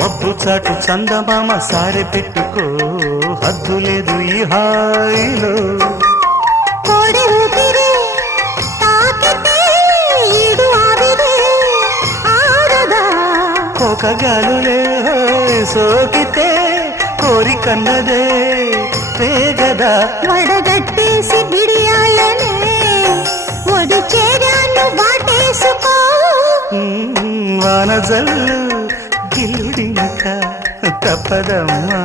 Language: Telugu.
మబ్బు చాటు చందమామ సారె పెట్టుకో, హద్దు లేదు ఈ హాయిలో. కోడి ఊపిరి తాకితే ఈడు ఆవిరి ఆరదా, ఒక గాలులే సోకితే కోరికన్నదే పేగదా. వడగట్టేసి బిడియాలనే ఒడి చేరాను వాటేసుకో. వానజల్లు గిల్లుడింక తప్పదమ్మా.